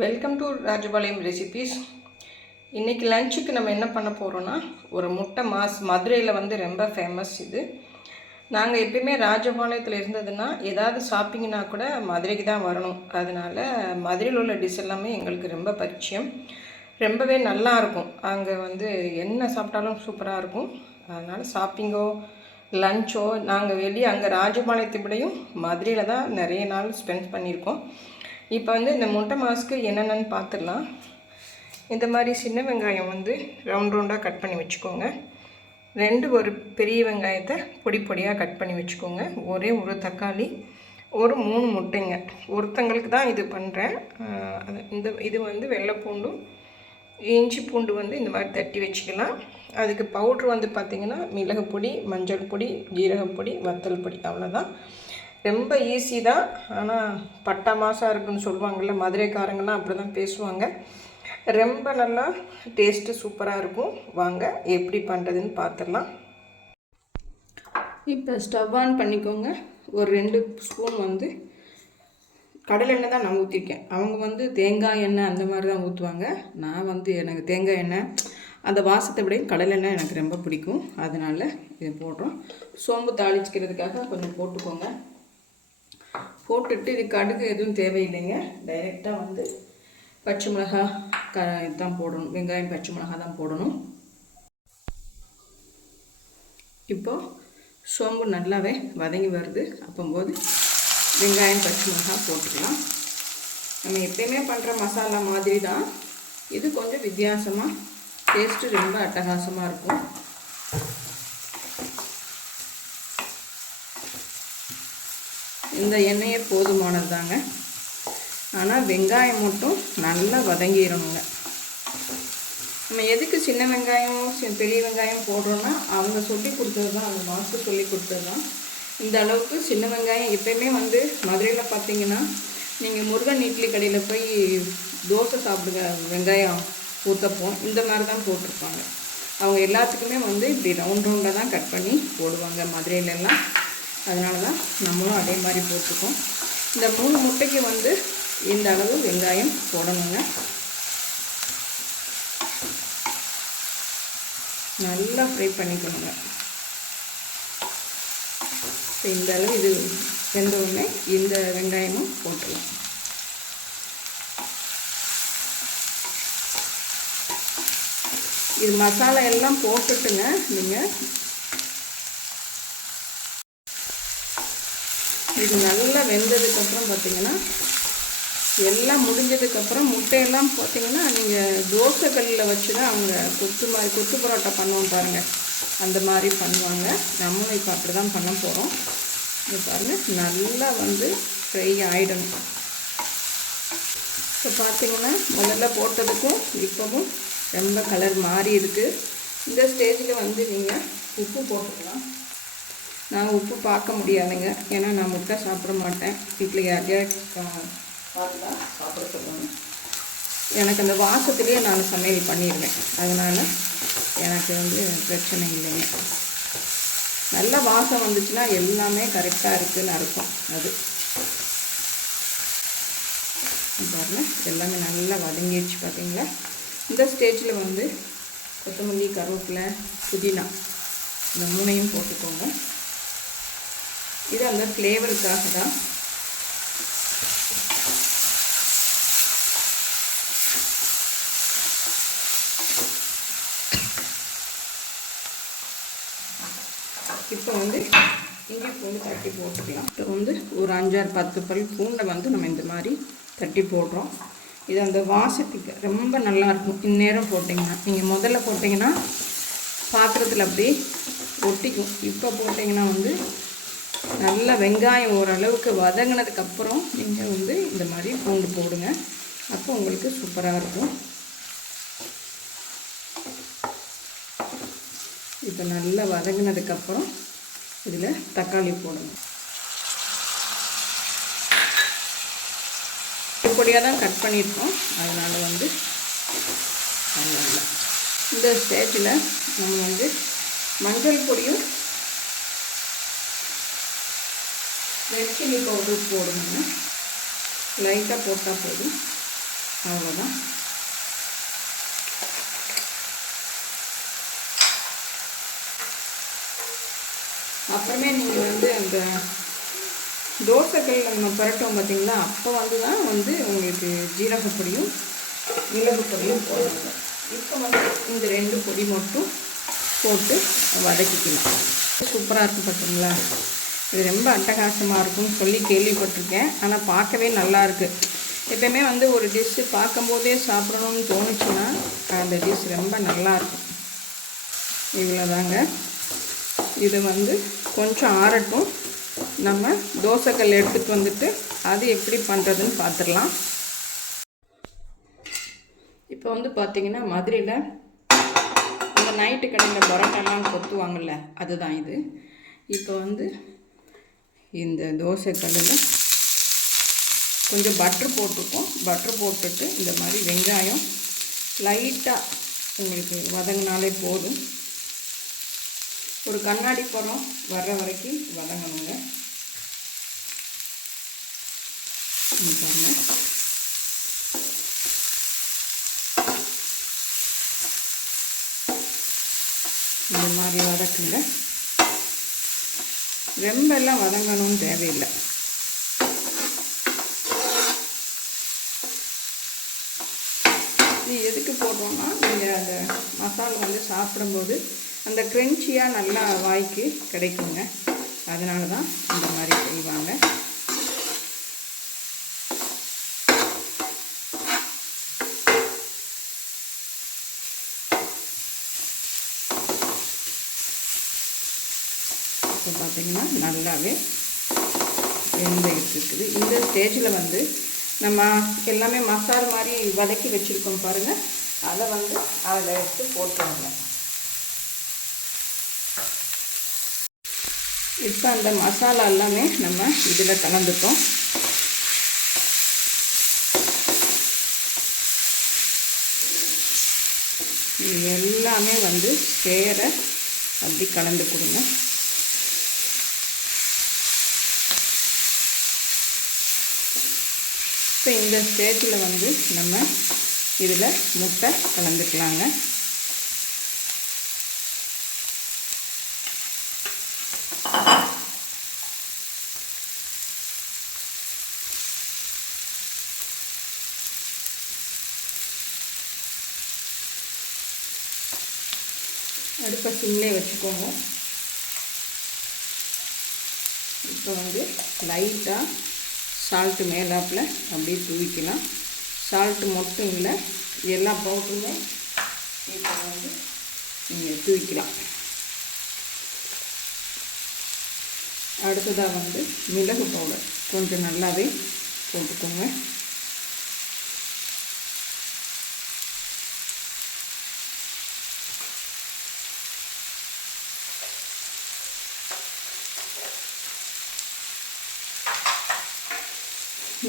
Welcome to Rajapalayam recipes. இன்றைக்கி லஞ்சுக்கு நம்ம என்ன பண்ண போகிறோன்னா, ஒரு முட்டை மாஸ். மதுரையில் வந்து ரொம்ப ஃபேமஸ் இது. நாங்கள் எப்பயுமே ராஜபாளையத்தில் இருந்ததுன்னா ஏதாவது ஷாப்பிங்னா கூட மதுரைக்கு தான் வரணும். அதனால் மதுரையில் உள்ள டிஷ் எல்லாமே எங்களுக்கு ரொம்ப பரிச்சயம். ரொம்பவே நல்லாயிருக்கும். அங்கே வந்து என்ன சாப்பிட்டாலும் சூப்பராக இருக்கும். அதனால் ஷாப்பிங்கோ லஞ்சோ நாங்கள் வெளியே அங்கே ராஜபாளையத்தை விடையும் மதுரையில் தான் நிறைய நாள் ஸ்பெண்ட் பண்ணியிருக்கோம். இப்போ வந்து இந்த முட்டை மாஸ்க்கு என்னென்னு பார்த்துடலாம். இந்த மாதிரி சின்ன வெங்காயம் வந்து ரவுண்ட் ரவுண்டாக கட் பண்ணி வச்சுக்கோங்க. ஒரு பெரிய வெங்காயத்தை பொடி பொடியாக கட் பண்ணி வச்சுக்கோங்க. ஒரு தக்காளி, 3 முட்டைங்க. ஒருத்தங்களுக்கு தான் இது பண்ணுறேன். இது வந்து வெள்ளை பூண்டும் இஞ்சி பூண்டு வந்து இந்த மாதிரி தட்டி வச்சுக்கலாம். அதுக்கு பவுட்ரு வந்து பார்த்திங்கன்னா மிளகு பொடி, மஞ்சள் பொடி, ஜீரகப்பொடி, வத்தல் பொடி, அவ்வளோதான். ரொம்ப ஈஸி தான். ஆனால் பட்டா மாசாக இருக்குதுன்னு சொல்லுவாங்கள்ல, மதுரைக்காரங்கள்லாம் அப்படி தான் பேசுவாங்க. ரொம்ப நல்லா டேஸ்ட்டு சூப்பராக இருக்கும். வாங்க எப்படி பண்ணுறதுன்னு பார்த்துடலாம். இப்போ ஸ்டவ் ஆன் பண்ணிக்கோங்க. ஒரு 2 ஸ்பூன் வந்து கடலை எண்ணெய் தான் நான் ஊற்றிருக்கேன். அவங்க வந்து தேங்காய் எண்ணெய் அந்த மாதிரி தான் ஊற்றுவாங்க. நான் வந்து எனக்கு தேங்காய் எண்ணெய் அந்த வாசத்தை விட கடலை எண்ணெய் எனக்கு ரொம்ப பிடிக்கும். அதனால் இதை போடுறோம். சோம்பு தாளிச்சிக்கிறதுக்காக கொஞ்சம் போட்டுக்கோங்க. போட்டுட்டு இது கடுகு எதுவும் தேவையில்லைங்க. டைரெக்டாக வந்து பச்சை மிளகா இதுதான் போடணும். வெங்காயம் பச்சை மிளகா தான் போடணும். இப்போது சோம்பு நல்லாவே வதங்கி வருது. அப்போது வெங்காயம் பச்சை மிளகா போட்டுக்கலாம். நம்ம எப்பயுமே பண்ணுற மசாலா மாதிரி தான். இது கொஞ்சம் வித்தியாசமாக டேஸ்ட்டு ரொம்ப அட்டகாசமாக இருக்கும். இந்த எண்ணெயே போதுமானது தாங்க. ஆனால் வெங்காயம் மட்டும் நல்லா வதங்கிடணுங்க. நம்ம எதுக்கு சின்ன வெங்காயம் பெரிய வெங்காயம் போடுறோன்னா அவங்க சொல்லி கொடுத்தது தான், அந்த மாஸ்டர் சொல்லி கொடுத்தது தான். இந்த அளவுக்கு சின்ன வெங்காயம் எப்பயுமே வந்து மதுரையில் பார்த்தீங்கன்னா, நீங்கள் முருகன் இட்லி கடையில் போய் தோசை சாப்பிடுங்க, வெங்காயம் ஊற்றப்போம் இந்த மாதிரி தான் போட்டிருப்பாங்க. அவங்க எல்லாத்துக்குமே வந்து இப்படி ரவுண்ட் ரவுண்டாக தான் கட் பண்ணி போடுவாங்க மதுரையிலெல்லாம். அதனால தான் நம்மளும் அதே மாதிரி போட்டுக்கோம். இந்த 3 முட்டைக்கு வந்து இந்த அளவு வெங்காயம் போடணுங்க. நல்லா ஃப்ரை பண்ணிக்கணுங்க. இந்த அளவு இது வெந்த உடனே இந்த வெங்காயமும் போட்டுடலாம். இது மசாலா எல்லாம் போட்டுட்டுங்க. நீங்கள் இது நல்லா வெந்ததுக்கப்புறம் பார்த்திங்கன்னா, எல்லாம் முடிஞ்சதுக்கப்புறம் முட்டையெல்லாம் பார்த்திங்கன்னா, நீங்கள் தோசை கல்லில் வச்சு தான் அவங்க கொத்து பரோட்டா பண்ணுவோம் பாருங்கள், அந்த மாதிரி பண்ணுவாங்க. நம்மளும் இப்போ அப்படி தான் பண்ண போகிறோம். இது பாருங்கள், நல்லா வந்து ஃப்ரை ஆகிடணும். இப்போ பார்த்திங்கன்னா முதல்ல போட்டதுக்கும் இப்போவும் ரொம்ப கலர் மாறி இருக்குது. இந்த ஸ்டேஜில் வந்து நீங்கள் உப்பு போட்டுக்கலாம். நான் உப்பு பார்க்க முடியாதுங்க, ஏன்னா நான் முட்டை சாப்பிட மாட்டேன். வீட்டில் யாரையாவது பார்த்து தான் சாப்பிட சொல்லுவேன். எனக்கு அந்த வாசத்துலேயே நான் சமையல் பண்ணிடுவேன். அதனால் எனக்கு வந்து பிரச்சனை இல்லைங்க. நல்ல வாசம் வந்துச்சுன்னா எல்லாமே கரெக்டாக இருக்குதுன்னு அர்த்தம். அது பாருங்கள், எல்லாமே நல்லா வதங்கிடுச்சு பார்த்தீங்களா. இந்த ஸ்டேஜில் வந்து கொத்தமல்லி, கருவேப்பிலை, புதினா இந்த 3ஐயும் போட்டுக்கோங்க. இது அந்த ஃப்ளேவருக்காக தான். இப்போ வந்து இஞ்சி பூண்டு தட்டி போட்டுக்கலாம். இப்போ வந்து ஒரு 5-10 பல் பூண்டை வந்து நம்ம இந்த மாதிரி தட்டி போடுறோம். இது அந்த வாசத்துக்கு ரொம்ப நல்லாயிருக்கும். இந்நேரம் போட்டிங்கன்னா, நீங்கள் முதல்ல போட்டிங்கன்னா பாத்திரத்தில் அப்படியே ஒட்டிக்கும். இப்போ போட்டிங்கன்னா வந்து நல்லா வெங்காயம் ஓரளவுக்கு வதங்கினதுக்கப்புறம் நீங்கள் வந்து இந்த மாதிரி பூண்டு போடுங்க. அப்போ உங்களுக்கு சூப்பராக இருக்கும். இப்போ நல்லா வதங்கினதுக்கப்புறம் இதில் தக்காளி போடணும். பொடியாக தான் கட் பண்ணியிருக்கோம். அதனால் வந்து இந்த ஸ்டேஜில் நம்ம வந்து மஞ்சள் பொடியும் ரெட் சில்லி பவுடர் போடணுங்க. லைட்டாக போட்டால் போதும். அவ்வளோதான். அப்புறமே நீங்கள் வந்து அந்த தோசைக்கல் நம்ம புரட்டோம் பார்த்திங்களா, அப்போ தான் உங்களுக்கு ஜீரகப்பொடியும் மிளகு பொடியும் போடுவாங்க. இப்போ இந்த 2 பொடி மட்டும் போட்டு வதக்கிக்கலாம். சூப்பராக இருக்கும் பார்த்தீங்களா. இது ரொம்ப அட்டகாசமாக இருக்கும்னு சொல்லி கேள்விப்பட்டிருக்கேன். ஆனால் பார்க்கவே நல்லாயிருக்கு. எப்போயுமே ஒரு டிஷ்ஷு பார்க்கும்போதே சாப்பிடணும்னு தோணுச்சுன்னா அந்த டிஷ் ரொம்ப நல்லாயிருக்கும். இவ்வளோதாங்க. இது கொஞ்சம் ஆறட்டும். நம்ம தோசைக்கல் எடுத்துகிட்டு வந்துட்டு அது எப்படி பண்ணுறதுன்னு பார்த்துடலாம். இப்போ பார்த்திங்கன்னா மதுரையில் இந்த நைட்டு கடையில் பரோட்டாலாம் கொத்துவாங்கள்ல, அதுதான் இது. இப்போ இந்த தோசைக்கல்லில் கொஞ்சம் பட்ரு போட்டிருக்கோம். பட்ரு போட்டுட்டு இந்த மாதிரி வெங்காயம் லைட்டாக உங்களுக்கு வதங்கினாலே போதும். ஒரு கண்ணாடி பழம் வர்ற வரைக்கும் வதங்கணுங்க. பாருங்க, இந்த மாதிரி வதக்குங்க. ரொம்ப எல்லாம் வதங்கணும்னு தேவையில்லை. இது எதுக்கு போடுறோம்னா, நீங்கள் அந்த மசாலா சாப்பிடும்போது அந்த க்ரன்ச்சியாக நல்லா வாய்க்கு கிடைக்குங்க. அதனால தான் இந்த மாதிரி செய்வாங்க. இப்போ பார்த்திங்கன்னா நல்லாவே வெந்துக்கிட்டு இருக்குது. இந்த ஸ்டேஜில் நம்ம எல்லாமே மசாலா மாதிரி வதக்கி வச்சுருக்கோம் பாருங்கள், அதை அதில் எடுத்து போட்டுருங்க. இப்போ அந்த மசாலா எல்லாமே நம்ம இதில் கலந்துட்டோம். எல்லாமே சேர அப்படி கலந்து கொடுங்க. இப்போ இந்த ஸ்டேஜில் நம்ம இதில் முட்டை கலந்துக்கலாங்க. அடுப்பை சிம்லே வச்சுக்கோங்க. இப்போ லைட்டாக சால்ட்டு மேலாப்பில் அப்படியே தூவிக்கலாம். சால்ட்டு மட்டும் இல்லை, எல்லா பவுடருமே இப்போ நீங்கள் தூவிக்கலாம். அடுத்ததாக மிளகு பவுடர் கொஞ்சம் நல்லாவே போட்டுக்கோங்க.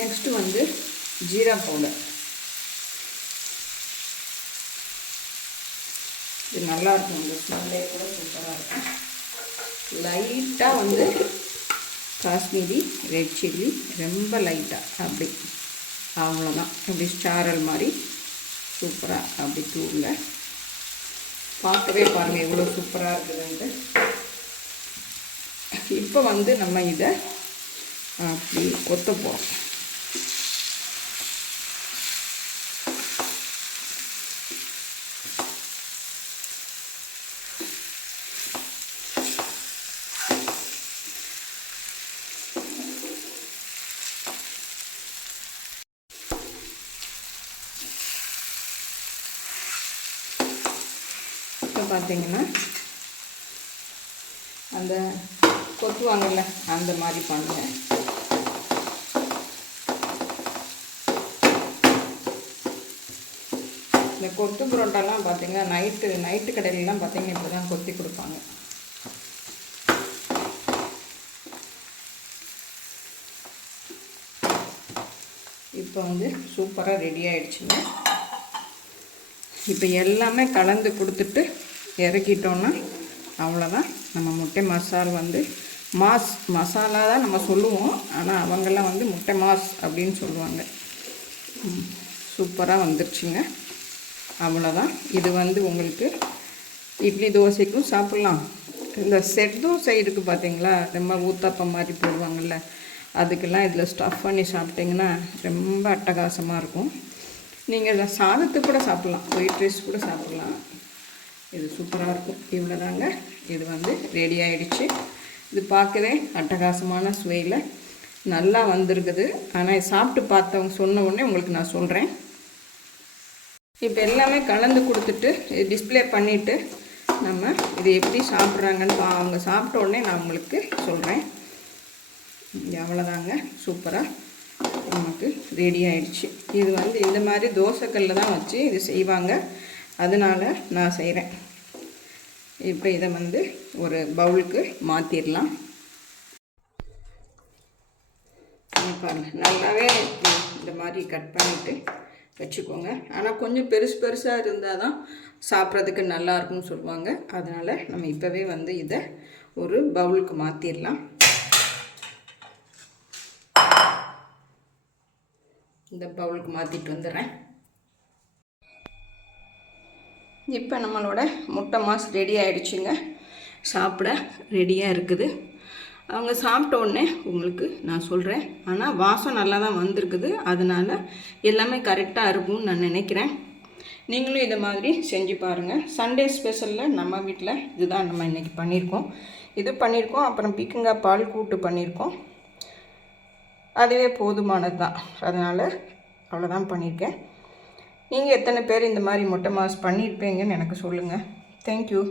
Next jeera powder. இது நல்லாயிருக்கும். இந்த ஸ்மெல்லே கூட சூப்பராக இருக்கும். லைட்டாக காஷ்மீரி ரெட் சில்லி, ரொம்ப லைட்டாக அப்படி, அவ்வளோதான். அப்படி சாரல் மாதிரி சூப்பராக அப்படி தூங்க. பார்க்கவே பாருங்கள் எவ்வளோ சூப்பராக இருக்குதுன்ட்டு. இப்போ நம்ம இதை அப்படி கொத்த போகிறோம். இப்போ பார்த்தீங்கன்னா அந்த கொத்துவாங்கல்ல அந்த மாதிரி பண்ணுங்க. இந்த கொத்து புரோட்டாலாம் பார்த்தீங்கன்னா நைட்டு கடையிலலாம் பார்த்தீங்கன்னா இப்படி தான் கொத்தி கொடுப்பாங்க. இப்போ சூப்பராக ரெடி ஆகிடுச்சுங்க. இப்போ எல்லாமே கலந்து கொடுத்துட்டு இறக்கிட்டோன்னா அவ்வளோதான். நம்ம முட்டை மசால் மசாலா தான் நம்ம சொல்லுவோம், ஆனால் அவங்கெல்லாம் முட்டை மாஸ் அப்படின்னு சொல்லுவாங்க. சூப்பராக வந்துருச்சுங்க. அவ்வளோதான். இது வந்து உங்களுக்கு இட்லி தோசைக்கும் சாப்பிட்லாம். இந்த செட் தோசை இருக்குது பார்த்தீங்களா, ரொம்ப ஊத்தாப்பம் மாதிரி போடுவாங்கள்ல, அதுக்கெல்லாம் இதில் ஸ்டஃப் பண்ணி சாப்பிட்டிங்கன்னா ரொம்ப அட்டகாசமாக இருக்கும். நீங்கள் இதை சாதத்துக்கு கூட சாப்பிட்லாம், ஒயிட் ரைஸ் கூட சாப்பிட்லாம். இது சூப்பராக இருக்கும். இவ்வளோதாங்க. இது வந்து ரெடி ஆகிடுச்சு. இது பார்க்கவே அட்டகாசமான சுவையில் நல்லா வந்திருக்குது. ஆனால் சாப்பிட்டு பார்த்தவங்க சொன்ன உடனே உங்களுக்கு நான் சொல்கிறேன். இப்போ எல்லாமே கலந்து கொடுத்துட்டு டிஸ்பிளே பண்ணிவிட்டு நம்ம இது எப்படி சாப்பிட்றாங்கன்னு அவங்க சாப்பிட்ட உடனே நான் உங்களுக்கு சொல்கிறேன். அவ்வளோதாங்க. சூப்பராக நமக்கு ரெடி ஆகிடுச்சு. இது வந்து இந்த மாதிரி தோசைக்கல்லில் தான் வச்சு இது செய்வாங்க, அதனால் நான் செய்கிறேன். இப்போ இதை வந்து ஒரு பவுலுக்கு மாற்றிடலாம். பாருங்கள், நல்லாவே இந்த மாதிரி கட் பண்ணிவிட்டு வச்சுக்கோங்க. ஆனால் கொஞ்சம் பெருசாக இருந்தால் தான் சாப்பிட்றதுக்கு நல்லாயிருக்கும்னு சொல்லுவாங்க. அதனால் நம்ம இப்போவே வந்து இதை ஒரு பவுலுக்கு மாற்றிடலாம். இந்த பவுலுக்கு மாற்றிட்டு வந்துடுறேன். இப்போ நம்மளோட முட்டை மாஸ் ரெடி ஆகிடுச்சுங்க. சாப்பிட ரெடியாக இருக்குது. அவங்க சாப்பிட்ட உடனே உங்களுக்கு நான் சொல்கிறேன். ஆனால் வாசம் நல்லா தான் வந்திருக்குது, அதனால் எல்லாமே கரெக்டாக இருக்கும்னு நான் நினைக்கிறேன். நீங்களும் இதை மாதிரி செஞ்சு பாருங்கள். சண்டே ஸ்பெஷலில் நம்ம வீட்டில் இதுதான் நம்ம இன்றைக்கி பண்ணியிருக்கோம். இது பண்ணியிருக்கோம், அப்புறம் பீக்கங்காய் பால் கூட்டு பண்ணியிருக்கோம். அதுவே போதுமானது தான். அதனால் அவ்வளோதான் பண்ணியிருக்கேன். நீங்கள் எத்தனை பேர் இந்த மாதிரி முட்டை மாஸ் பண்ணியிருப்பீங்கன்னு எனக்கு சொல்லுங்கள். தேங்க்யூ.